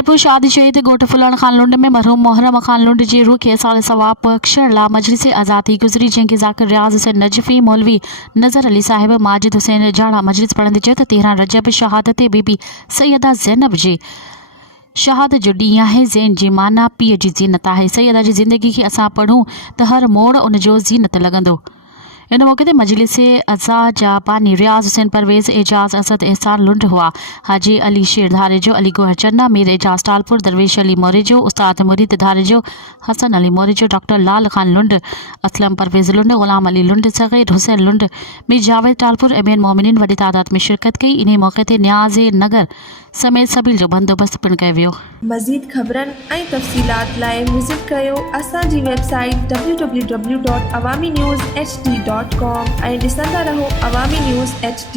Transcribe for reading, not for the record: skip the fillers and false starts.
खैरपुर शादी शहीद गोट फुलान खान लुंड में मरहूम मोहरम खान लुंड जी रूह के साल सवाब बख्शण ला मजलिस आज़ादी गुजरी जंहिंखे ज़ाकिर रियाज़ हुसैन नजफी मौलवी नज़र अली साहिब माजिद हुसैन जाड़ा मजलिस पढ़ंदे चयो त 13 रजब शहादत बीबी सैयदा ज़ैनब जी शहादत जो ॾींहुं आहे ज़ैन जी माना पीउ जी ज़ीनत आहे। सैयदा जी ज़िंदगी खे असां पढ़ूं त हर मोड़ उन जो ज़ीनत लॻंदो। इन मौक़े ते मजलिस अज़ा जा बानी रियाज़ हुसैन परवेज़ एजाज़ असद एहसान लुंड हुआ। हाजी अली शेर धारे जो, अली गोहर चन्ना, मीर एजाज़ टालपुर, दरवेश अली मोरे जो, उस्ताद मुरीद धारे जो, हसन अली मोरे जो, डॉक्टर लाल खान लुंड, असलम परवेज़ लुंड, गुलाम अली लुंड, सग़ीर हुसैन लुंड, मीर जावेद टालपुर, एमिन मोमिनीन वॾी तादाद में शिरकत कई। इन मौक़े ते न्याज़ नगर समेत सभील जो बंदोबस्त पिणु कयो वियो। मज़ीद ख़बरनि ऐं तफ़सीलात लाइ विज़िट कयो असांजी वेबसाइट www.awamiNewsHD.com ऐं ॾिसंदा रहो अवामी न्यूज़ HD।